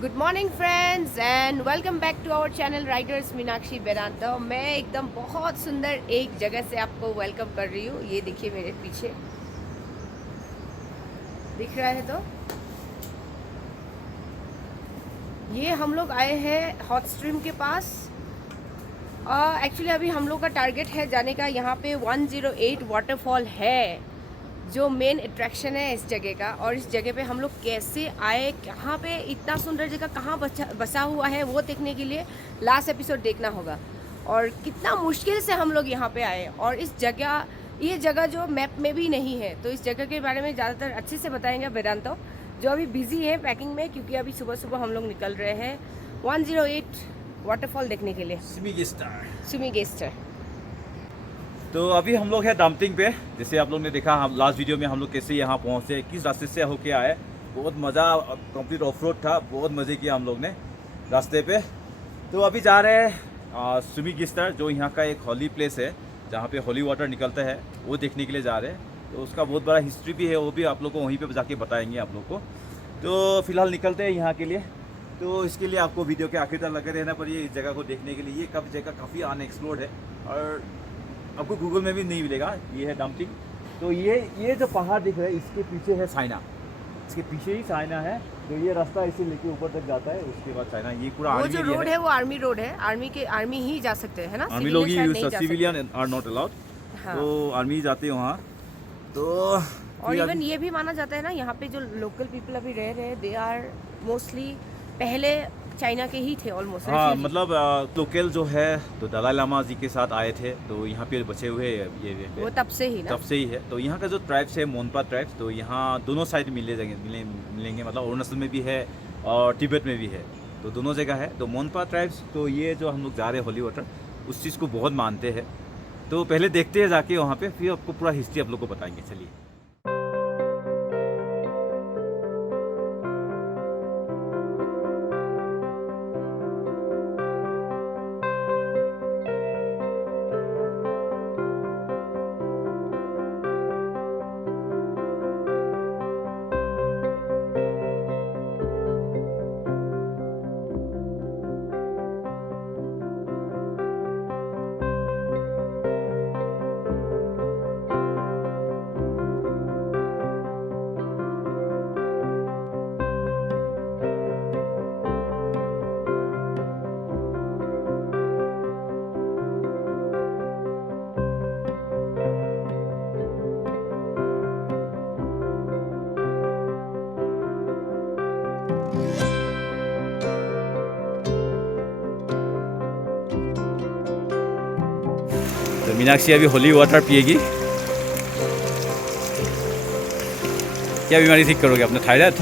Good morning friends and welcome back to our channel riders Meenakshi Vedanta. मैं एकदम बहुत सुंदर एक जगह से आपको वेलकम कर रही हूँ। ये देखिए मेरे पीछे दिख रहा है, तो ये हम लोग आए हैं हॉट स्ट्रीम के पास। एक्चुअली अभी हम लोग का टारगेट है जाने का। यहाँ पे 108 वाटरफॉल है जो मेन अट्रैक्शन है इस जगह का। और इस जगह पे हम लोग कैसे आए, कहाँ पे इतना सुंदर जगह कहाँ बसा हुआ है, वो देखने के लिए लास्ट एपिसोड देखना होगा। और कितना मुश्किल से हम लोग यहाँ पे आए। और इस जगह, ये जगह जो मैप में भी नहीं है, तो इस जगह के बारे में ज़्यादातर अच्छे से बताएंगे वेदांतो, जो अभी बिजी है पैकिंग में, क्योंकि अभी सुबह सुबह हम लोग निकल रहे हैं 108 वाटरफॉल देखने के लिए। सुमीगेस्टर। तो अभी हम लोग हैं डंपिंग पे। जैसे आप लोग ने देखा, हम लास्ट वीडियो में हम लोग कैसे यहाँ पहुँचे, किस रास्ते से होके आए। बहुत मज़ा, कंप्लीट ऑफ रोड था, बहुत मज़े किया हम लोग ने रास्ते पे। तो अभी जा रहे हैं सुमीगेस्टर, जो यहाँ का एक हॉली प्लेस है जहाँ पे हॉली वाटर निकलता है, वो देखने के लिए जा रहे हैं। तो उसका बहुत बड़ा हिस्ट्री भी है, वो भी आप लोग को वहीं पे जाके बताएंगे आप लोग को। तो फिलहाल निकलते हैं यहाँ के लिए। तो इसके लिए आपको वीडियो के आखिर तक लगे रहना पड़ेगा इस जगह को देखने के लिए। ये कब जगह काफ़ी अनएक्सप्लोर्ड है और आपको गूगल में भी नहीं मिलेगा। ये है डंपिंग। तो ये जो पहाड़ दिख रहा है, इसके पीछे है चाइना, इसके पीछे ही चाइना है। तो ये रास्ता इसे लेके ऊपर तक जाता है, उसके बाद चाइना। ये पूरा वो जो रोड है वो आर्मी रोड है। आर्मी ही जा सकते हैं ना, आर्मी लोग ही use, civilian are not allowed. तो आर्मी ही जाते हैं वहाँ। तो और इवन ये भी माना जाता है ना, यहाँ पे जो लोकल पीपल अभी रह रहे हैं, दे आर मोस्टली पहले चाइना के ही थे ऑलमोस्ट। हाँ, मतलब लोकल जो है तो दलाई लामा जी के साथ आए थे, तो यहाँ पे बचे हुए ये वो तब से ही ना, तब से ही है। तो यहाँ का जो ट्राइब्स है मोनपा ट्राइब्स, तो यहाँ दोनों साइड मिलेंगे। मतलब अरुणाचल में भी है और तिब्बत में भी है, तो दोनों जगह है। तो मोनपा ट्राइब्स, तो ये जो हम लोग जा रहे हैं हॉली वाटर, उस चीज़ को बहुत मानते हैं। तो पहले देखते हैं जाके वहाँ पे, फिर आपको पूरा हिस्ट्री आप लोग को बताएंगे। चलिए। तो मीनाक्षी अभी होली वाटर पिएगी। क्या बीमारी ठीक करोगे अपना, थायराइड?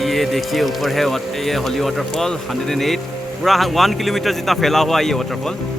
ये देखिए ऊपर है ये होली वाटरफॉल 108, पूरा 1 किलोमीटर जितना फैला हुआ है ये वाटरफॉल।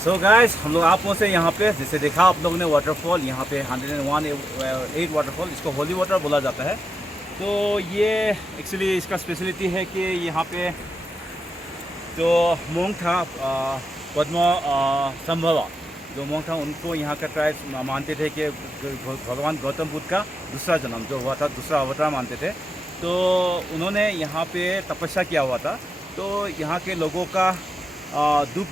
सो गाइस, हम लोग आप पहुँचे यहाँ पे। जैसे देखा आप लोगों ने वाटरफॉल, यहाँ पे 101 वाटरफॉल, इसको होली वाटर बोला जाता है। तो ये एक्चुअली इसका स्पेशलिटी है कि यहाँ पे जो मोंग था, पद्म संभवा जो मोंग था, उनको यहाँ का ट्राइब मानते थे कि भगवान गौतम बुद्ध का दूसरा जन्म जो हुआ था, दूसरा अवतार मानते थे। तो उन्होंने यहाँ पे तपस्या किया हुआ था। तो यहाँ के लोगों का दुख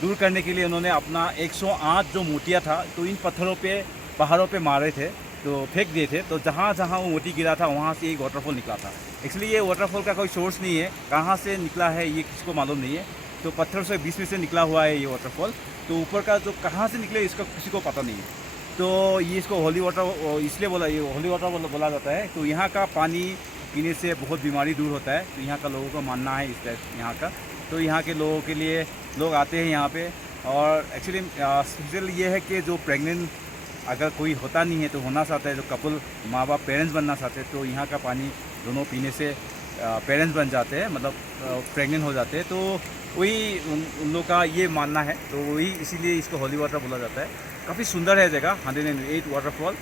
दूर करने के लिए उन्होंने अपना 108 जो मूर्तियाँ था, तो इन पत्थरों पे पहाड़ों पे मारे थे, तो फेंक दिए थे। तो जहाँ जहाँ वो मूर्ति गिरा था वहाँ से एक वाटरफॉल निकला था। इसलिए ये वाटरफॉल का कोई सोर्स नहीं है, कहाँ से निकला है ये किसी को मालूम नहीं है। तो पत्थर से बीच में से निकला हुआ है ये वाटरफॉल। तो ऊपर का जो कहाँ से निकले इसका किसी को पता नहीं है। तो ये इसको होली वाटर इसलिए बोला, ये होली वाटर बोला जाता है। तो यहाँ का पानी पीने से बहुत बीमारी दूर होता है। तो यहाँ का लोगों का मानना है इस टाइप यहाँ का। तो यहाँ के लोगों के लिए लोग आते हैं यहाँ पे। और एक्चुअली स्पेशल ये है कि जो प्रेग्नेंट अगर कोई होता नहीं है तो होना चाहता है, जो कपल माँ बाप पेरेंट्स बनना चाहते हैं, तो यहाँ का पानी दोनों पीने से पेरेंट्स बन जाते हैं, मतलब प्रेग्नेंट हो जाते हैं। तो वही उन लोग का ये मानना है। तो वही इसीलिए इसको होली वाटर बोला जाता है। काफ़ी सुंदर है जगह, 108 वाटरफॉल।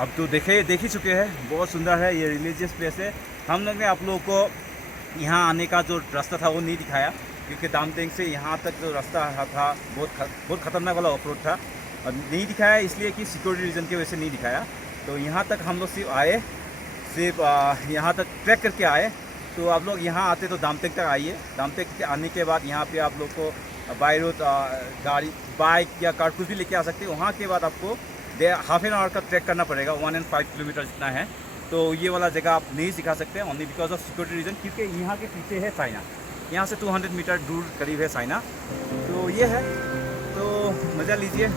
अब तो देख ही चुके हैं, बहुत सुंदर है। ये रिलीजियस प्लेस है। हम लोग ने आप लोगों को यहाँ आने का जो रास्ता था वो नहीं दिखाया, क्योंकि दामटेंग से यहाँ तक जो रास्ता था बहुत ख़तरनाक वाला ऑफ रोड था। और नहीं दिखाया इसलिए कि सिक्योरिटी रीज़न की वजह से नहीं दिखाया। तो यहाँ तक हम लोग सिर्फ यहाँ तक ट्रैक करके आए। तो आप लोग यहाँ आते तो दामटेंग तक आइए। दामटेंग के आने के बाद यहाँ पे आप लोग को बाई रोड गाड़ी, बाइक या कार कुछ भी लेके आ सकते हैं। वहाँ के बाद आपको हाफ एन आवर का ट्रैक करना पड़ेगा, 1.5 किलोमीटर जितना है। तो ये वाला जगह आप नहीं सिखा सकते only because of security reason, क्योंकि यहाँ के पीछे है चाइना। यहाँ से 200 मीटर दूर करीब है चाइना। तो ये है, तो मज़ा लीजिए।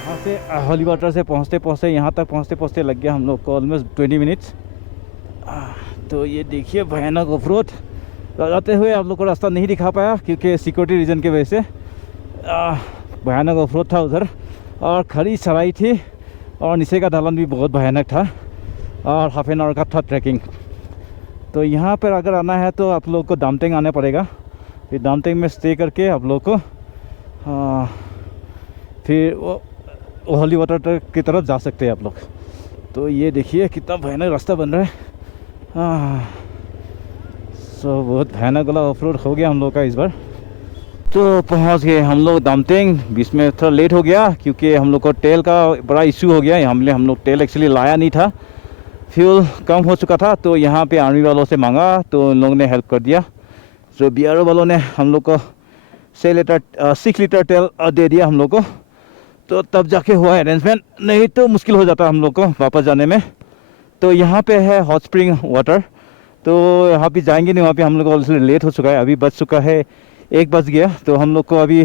यहाँ से होली वाटर से पहुँचते यहाँ तक पहुँचते लग गया हम लोग को ऑलमोस्ट 20 मिनट्स। तो ये देखिए भयानक ऑफ रोड जाते हुए आप लोग को रास्ता नहीं दिखा पाया, क्योंकि सिक्योरिटी रीज़न की वजह से भयानक ऑफ रोड था उधर। और खड़ी चढ़ाई थी और नीचे का ढलान भी बहुत भयानक था, और हाफ एन आवर का था ट्रैकिंग। तो यहाँ पर अगर आना है तो आप लोग को दामटेंग आना पड़ेगा। फिर दामटेंग में स्टे करके आप लोग को फिर वो होली वाटर की तरफ जा सकते हैं आप लोग। तो ये देखिए कितना भयानक रास्ता बन रहा है। सो बहुत भयानक वाला ऑफ रोड हो गया हम लोग का इस बार। तो पहुंच गए हम लोग दामटेंग। बीच में थोड़ा लेट हो गया क्योंकि हम लोग को तेल का बड़ा इशू हो गया। हम लोग तेल एक्चुअली लाया नहीं था, फ्यूल कम हो चुका था। तो यहाँ पे आर्मी वालों से मांगा तो उन लोगों ने हेल्प कर दिया। तो BRO वालों ने हम लोग को 6 लीटर तेल दे दिया हम लोग को। तो तब जाके हुआ अरेंजमेंट, नहीं तो मुश्किल हो जाता हम लोग को वापस जाने में। तो यहाँ पे है हॉट स्प्रिंग वाटर। तो यहाँ पे जाएंगे नहीं, वहाँ पे हम लोग ऑलरेडी लेट हो चुका है। अभी बज चुका है 1 बज गया। तो हम लोग को अभी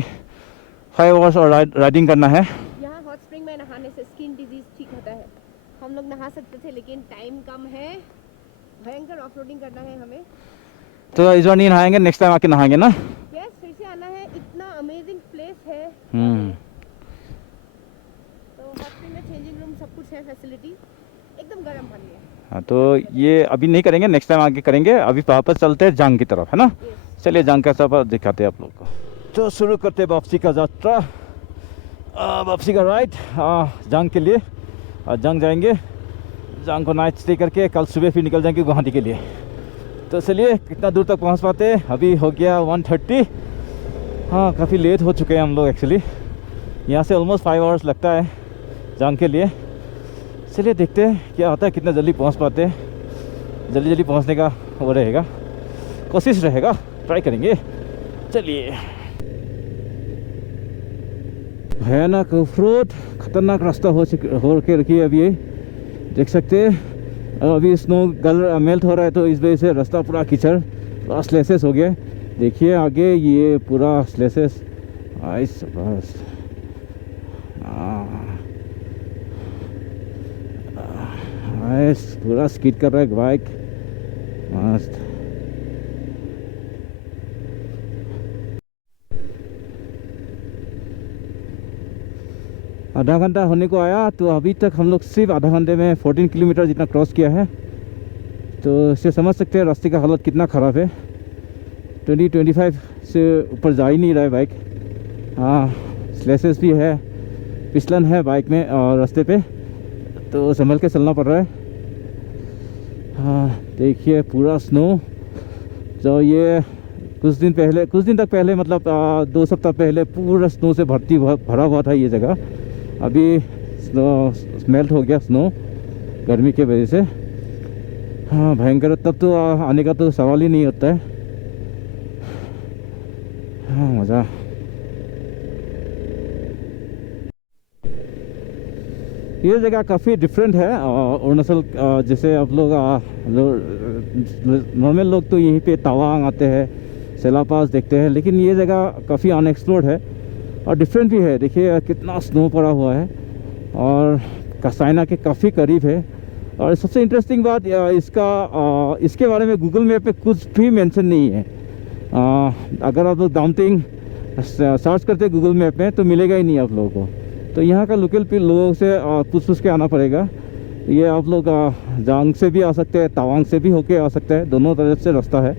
5 आवर्स और राइडिंग करना है। यहाँ हॉट स्प्रिंग में नहाने से स्किन डिजीज ठीक होता है। हम लोग नहा सकते थे लेकिन टाइम कम है, भयंकर ऑफरोडिंग करना है हमें। तो इस बार नहीं नहाएंगे, नेक्स्ट टाइम आके नहाएंगे ना। यस, फिर से आना है। इतना अमेजिंग प्लेस है। तो हॉट स्प्रिंग में चेंजिंग रूम सब कुछ है, फैसिलिटी एकदम गर्म पानी है। हाँ, तो ये अभी नहीं करेंगे, नेक्स्ट टाइम आगे करेंगे। अभी वापस चलते हैं जांग की तरफ, है ना। चलिए जांग का सफर दिखाते हैं आप लोग को। तो शुरू करते हैं वापसी का यात्रा, वापसी का राइड जांग के लिए। जांग जाएंगे, जांग को नाइट स्टे करके कल सुबह फिर निकल जाएंगे गुवाहाटी के लिए। तो चलिए कितना दूर तक पहुंच पाते हैं। अभी हो गया 1:30। हाँ, काफ़ी लेट हो चुके हैं हम लोग एक्चुअली। यहाँ से ऑलमोस्ट 5 आवर्स लगता है जांग के लिए। चलिए देखते हैं क्या होता है, कितना जल्दी पहुंच पाते हैं। जल्दी पहुंचने का वो रहेगा, कोशिश रहेगा, ट्राई करेंगे। चलिए। भयानक ऑफ रोड, खतरनाक रास्ता हो के रखी है अभी। ये देख सकते हैं अभी स्नो मेल्ट हो रहा है, तो इस वजह से रास्ता पूरा कीचड़, पूरा स्लेसेस हो गया। देखिए आगे ये पूरा स्लेसेस आइस बस। पूरा स्कीड कर रहा है बाइक, मस्त। आधा घंटा होने को आया। तो अभी तक हम लोग सिर्फ आधा घंटे में 14 किलोमीटर जितना क्रॉस किया है। तो इससे समझ सकते हैं रास्ते का हालत कितना ख़राब है। 20-25 से ऊपर जा ही नहीं रहा है बाइक। हाँ, स्लेसेस भी है, फिसलन है बाइक में और रास्ते पे, तो संभल के चलना पड़ रहा है। हाँ देखिए पूरा स्नो। तो ये कुछ दिन तक पहले मतलब 2 सप्ताह पहले पूरा स्नो से भरा हुआ था ये जगह। अभी स्नो मेल्ट हो गया, स्नो गर्मी के वजह से। हाँ भयंकर, तब तो आने का तो सवाल ही नहीं होता है। हाँ मज़ा। ये जगह काफ़ी डिफरेंट है अरुणाचल। जैसे आप लोग नॉर्मल लोग तो यहीं पे तवांग आते हैं, सेला पास देखते हैं। लेकिन ये जगह काफ़ी अनएक्सप्लोर्ड है और डिफरेंट भी है। देखिए कितना स्नो पड़ा हुआ है और कसाइना के काफ़ी करीब है। और सबसे इंटरेस्टिंग बात इसके बारे में गूगल मैप में कुछ भी मेंशन नहीं है। अगर आप लोग दामटिंग सर्च करते हैं गूगल मैप में तो मिलेगा ही नहीं आप लोगों को। तो यहाँ का लोकल लोगों से पूछ के आना पड़ेगा। ये आप लोग जांग से भी आ सकते हैं, तवांग से भी होके आ सकते हैं, दोनों तरफ से रास्ता है।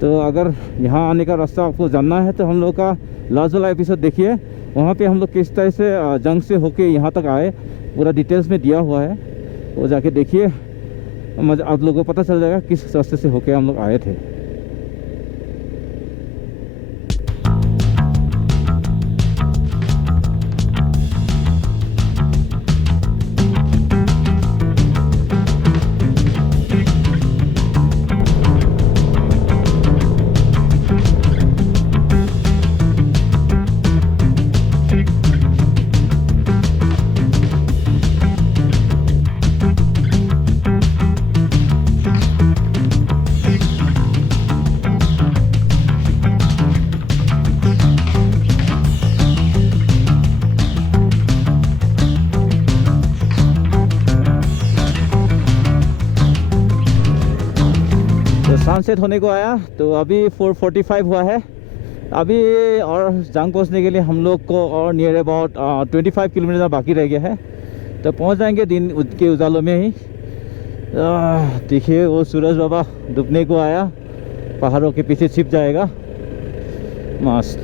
तो अगर यहाँ आने का रास्ता आपको जानना है तो हम लोग का लास्ट वाला एपिसोड देखिए, वहाँ पे हम लोग किस तरह से जंग से होके यहाँ तक आए पूरा डिटेल्स में दिया हुआ है। वो जाके देखिए, आप लोगों को पता चल जाएगा किस रास्ते से होके हम लोग आए थे। सनसेट होने को आया तो अभी 4:45 हुआ है। अभी और जांग पहुंचने के लिए हम लोग को और नियर अबाउट 25 किलोमीटर बाकी रह गया है। तो पहुंच जाएंगे दिन के उजालों में ही। देखिए वो सूरज बाबा डूबने को आया, पहाड़ों के पीछे छिप जाएगा। मस्त।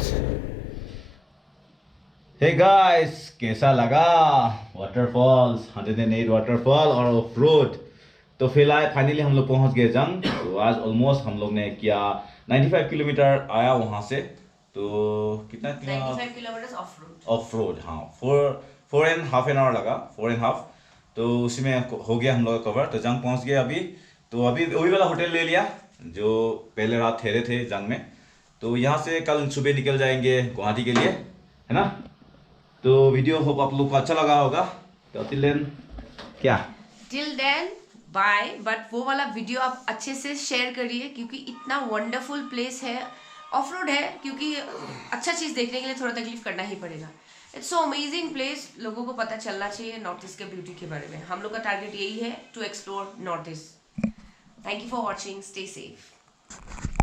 हे गाइस, कैसा लगा वाटरफॉल्स, 108 वाटरफॉल और ऑफ रोड। तो फिलहाल फाइनली हम लोग पहुंच गए जंग। तो आज ऑलमोस्ट हम लोग ने किया 95 किलोमीटर आया वहां से। तो कितना 95 किलोमीटर ऑफ रोड, हाँ 4.5 एन आवर लगा, 4.5। तो उसी में हो गया हम लोग का कवर। तो जंग पहुंच गए अभी। तो अभी वही वाला होटल ले लिया जो पहले रात ठहरे थे जंग में। तो यहाँ से कल सुबह निकल जाएंगे गुवाहाटी के लिए, है ना। तो वीडियो होप आप लोग को अच्छा लगा होगा। तो टिल देन बाय। बट वो वाला वीडियो आप अच्छे से शेयर करिए क्योंकि इतना वंडरफुल प्लेस है। ऑफ रोड है क्योंकि अच्छा चीज़ देखने के लिए थोड़ा तकलीफ करना ही पड़ेगा। It's so amazing place. लोगों को पता चलना चाहिए नॉर्थ ईस्ट के ब्यूटी के बारे में। हम लोग का टारगेट यही है to explore North East. Thank you for watching. Stay safe.